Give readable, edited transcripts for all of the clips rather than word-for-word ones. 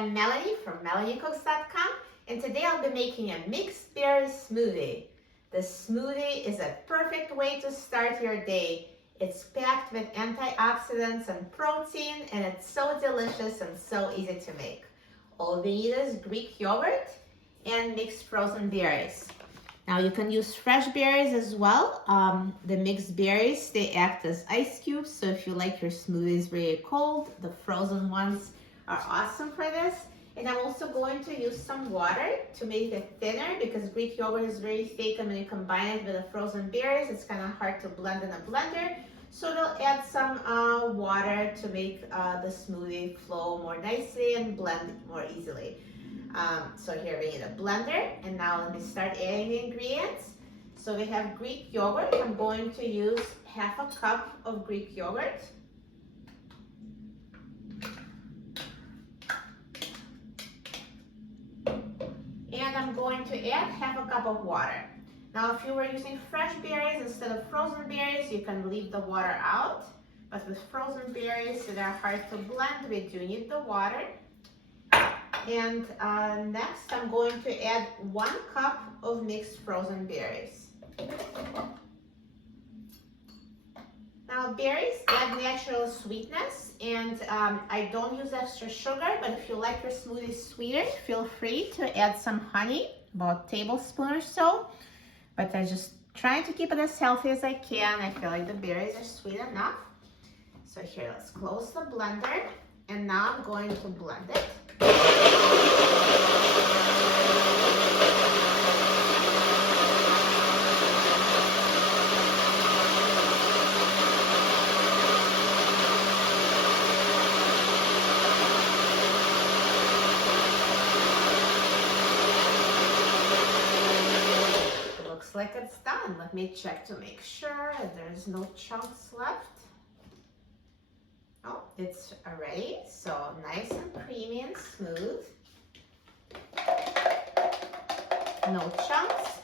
I'm Melanie from MelanieCooks.com, and today I'll be making a mixed berry smoothie. The smoothie is a perfect way to start your day. It's packed with antioxidants and protein, and it's so delicious and so easy to make. All we need is Greek yogurt and mixed frozen berries. Now you can use fresh berries as well. The mixed berries, they act as ice cubes, so if you like your smoothies very cold, the frozen ones are awesome for this. And I'm also going to use some water to make it thinner because Greek yogurt is very thick, and when you combine it with the frozen berries, it's kind of hard to blend in a blender. So we'll add some water to make the smoothie flow more nicely and blend more easily. So here we need a blender, and now let me start adding the ingredients. So we have Greek yogurt. I'm going to use half a cup of Greek yogurt. And I'm going to add half a cup of water. Now if you were using fresh berries instead of frozen berries, you can leave the water out. But with frozen berries that are hard to blend, we do need the water. And next, I'm going to add 1 cup of mixed frozen berries. Now, berries add natural sweetness, and I don't use extra sugar, but if you like your smoothie sweeter, feel free to add some honey, about a tablespoon or so. But I'm just trying to keep it as healthy as I can. I feel like the berries are sweet enough. So here, let's close the blender, and now I'm going to blend it. Looks like it's done. Let me check to make sure that there's no chunks left. Oh, it's ready. So nice and creamy and smooth. No chunks.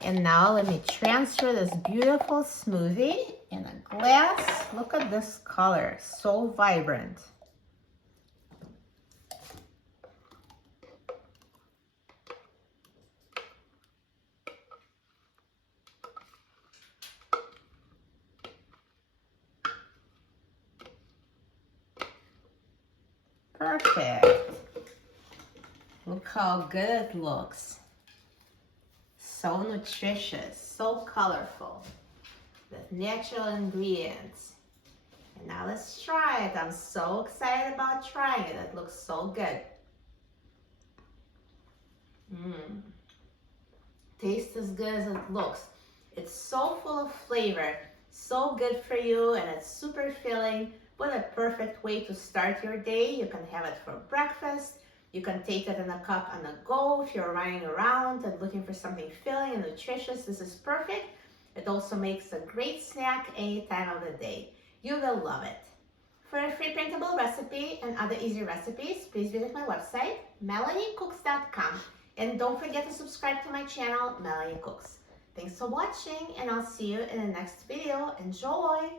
And now let me transfer this beautiful smoothie in a glass. Look at this color, so vibrant. Perfect. Look how good it looks. So nutritious, so colorful, with natural ingredients. And now let's try it. I'm so excited about trying it. It looks so good. Tastes as good as it looks. It's so full of flavor, so good for you, and it's super filling. What a perfect way to start your day. You can have it for breakfast. You can take it in a cup on the go if you're running around and looking for something filling and nutritious. This is perfect. It also makes a great snack any time of the day. You will love it. For a free printable recipe and other easy recipes, please visit my website, MelanieCooks.com. And don't forget to subscribe to my channel, Melanie Cooks. Thanks for watching, and I'll see you in the next video. Enjoy!